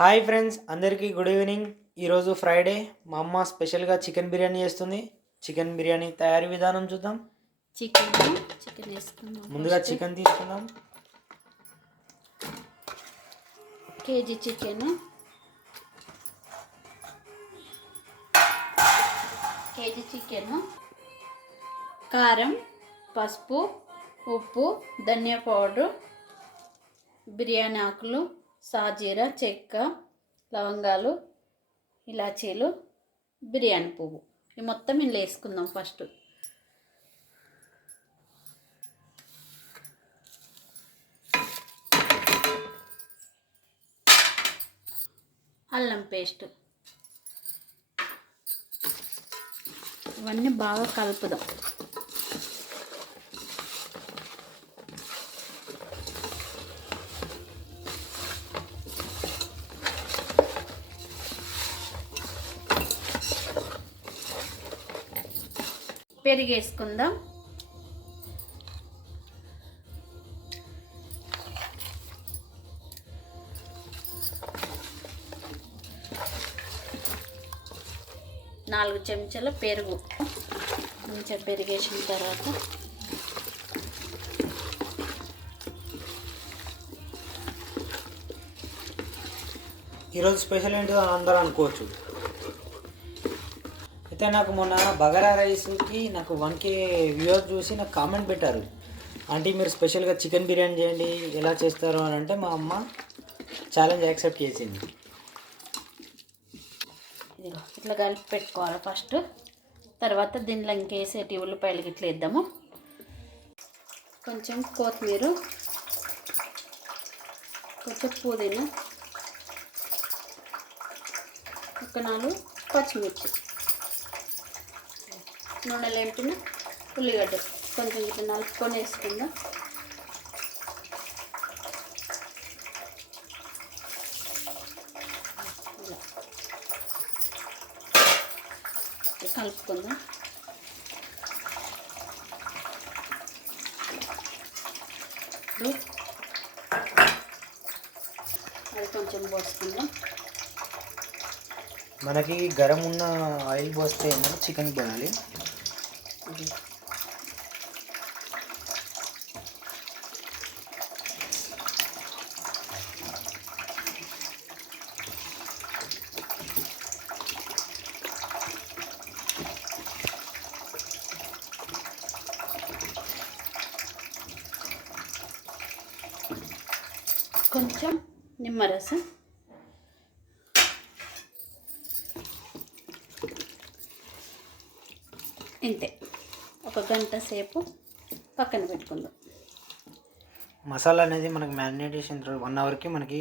Hi friends, అందరికీ good evening. ఈరోజు Friday. మా అమ్మ స్పెషల్గా చికెన్ బిర్యానీ చేస్తుంది. చికెన్ బిర్యానీ తయారీ విధానం చూద్దాం. చికెన్ వేసుకుందాం. ముందుగా చికెన్ తీసుకుందాం. కేజీ చికెన్, కారం, పసుపు, ఉప్పు, ధనియా పౌడర్, బిర్యానీ ఆకులు, సాజీరా, చెక్క, లవంగాలు, ఇలాచీలు, బిర్యానీ పువ్వు, ఈ మొత్తం ఇందులో వేసుకుందాం. ఫస్ట్ అల్లం పేస్ట్, ఇవన్నీ బాగా కలుపుదాం. పెరుగు వేసుకుందాం. నాలుగు చెంచాల పెరుగు. మంచిగా పెరిగేసిన తర్వాత ఈరోజు స్పెషల్ ఏంటో అందరూ అనుకోవచ్చు. అయితే నాకు మొన్న బగారా రైస్కి నాకు 1K వ్యూవర్స్ చూసి నాకు కామెంట్ పెట్టారు, ఆంటీ మీరు స్పెషల్గా చికెన్ బిర్యానీ చేయండి, ఎలా చేస్తారు అని. అంటే మా అమ్మ ఛాలెంజ్ యాక్సెప్ట్ చేసింది. ఇదిగో ఇట్లా కలిపి పెట్టుకోవాలి ఫస్ట్. తర్వాత దీనిలో ఇంకేసేటి ఉల్లిపాయలు ఇట్లా వేద్దాము. కొంచెం కొత్తిమీర, కొంచెం పుదీనా, ఒక 4 పచ్చిమిర్చి, నూనె లేంపిన ఉల్లిగడ్డ కొంచెం ఇట్లా నలుపుకొని వేసుకుందాం. కలుపుకుందాం. అది కొంచెం పోసుకుందాం. మనకి గరం ఉన్న ఆయిల్ పోస్తే ఏమో చికెన్ పోయాలి. కొంచెం నిమ్మరసం, ఇంతే. ఒక గంట సేపు పక్కన పెట్టుకుందాం. మసాలా అనేది మనకి మ్యారినేషన్ 1 అవర్కి మనకి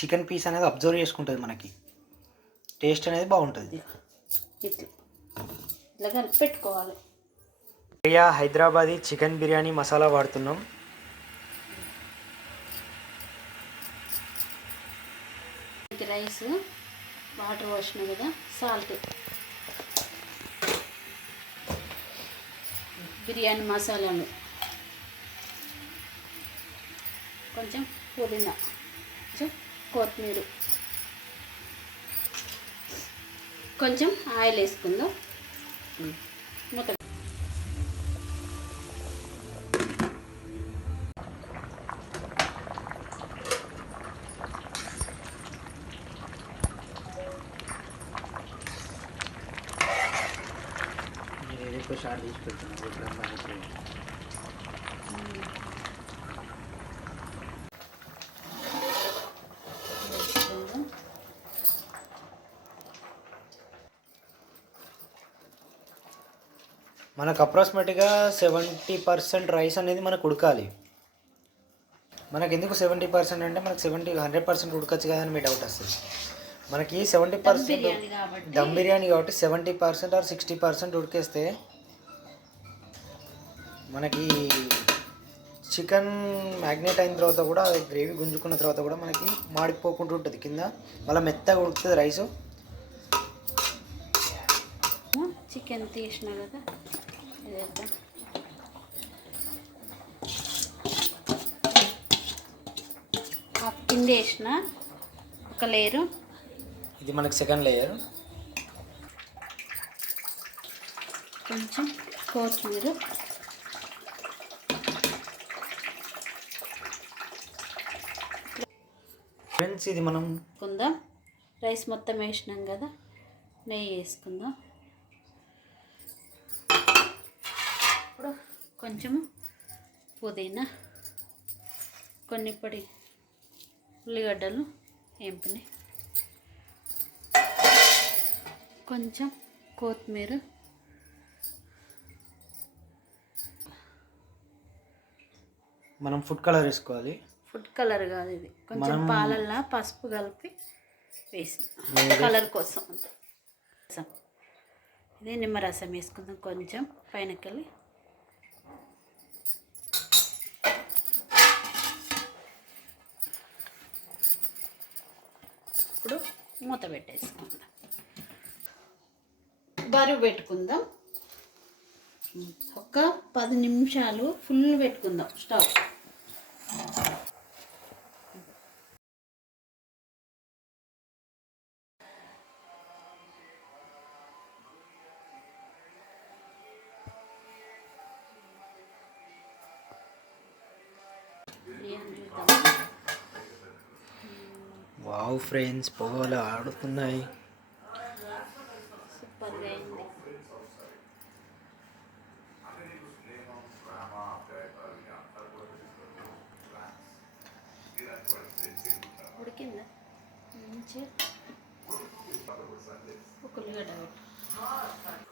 చికెన్ పీస్ అనేది అబ్జర్వ్ చేసుకుంటుంది, మనకి టేస్ట్ అనేది బాగుంటుంది. ఇట్లా కలిపి పెట్టుకోవాలి. ప్రియా హైదరాబాదీ చికెన్ బిర్యానీ మసాలా వాడుతున్నాం. రైస్ వాటర్ పోసిన కదా, సాల్ట్, బిర్యానీ మసాలాలు, కొంచెం పుదీనా, కొంచెం కొత్తిమీర, కొంచెం ఆయిల్ వేసుకుందాం. మూత షార్ట్ తీసి పెడుతున్నాను. మనకు అప్రాక్సిమేట్గా 70% రైస్ అనేది మనకు ఉడకాలి. మనకు ఎందుకు 70% అంటే మనకు 100% ఉడకచ్చు కదా అని మీ డౌట్ వస్తుంది. మనకి 70% దమ్ బిర్యానీ కాబట్టి 70% ఆర్ 60% ఉడికేస్తే మనకి చికెన్ మ్యాగ్నేట్ అయిన తర్వాత కూడా అది గ్రేవీ గుంజుకున్న తర్వాత కూడా మనకి మాడిపోకుండా ఉంటుంది కింద, మళ్ళీ మెత్తగా ఉడుకుతుంది రైసు. చికెన్ తీసిన కదా, ఇదేద్దాం. పిండి వేసిన ఒక లేయరు. ఇది మనకి సెకండ్ లేయర్. కొంచెం కొత్తిమీర. ఫ్రెండ్స్ ఇది మనం వేసుకుందాం. రైస్ మొత్తం వేసినాం కదా, నెయ్యి వేసుకుందాం. ఇప్పుడు కొంచెము పుదీనా, కొన్ని పొడి ఉల్లిగడ్డలు వేంపినాయి, కొంచెం కొత్తిమీర, మనం ఫుడ్ కలర్ వేసుకోవాలి. ఫుడ్ కలర్ కాదు ఇది, కొంచెం పాలల్లో పసుపు కలిపి వేసిన కలర్ కోసం. ఇది నిమ్మరసం వేసుకుందాం కొంచెం పైనకెళ్ళి. ఇప్పుడు మూత పెట్టేసుకుందాం, బరువు పెట్టుకుందాం. ఒక 10 నిమిషాలు ఫుల్ పెట్టుకుందాం స్టవ్. వావ్ ఫ్రెండ్స్, పొగలు ఆడుతున్నాయి. సూపర్గా అయింది. ఉడికిందా మంచిగా? ఒక ఉల్లిగడ్డ పెట్టు.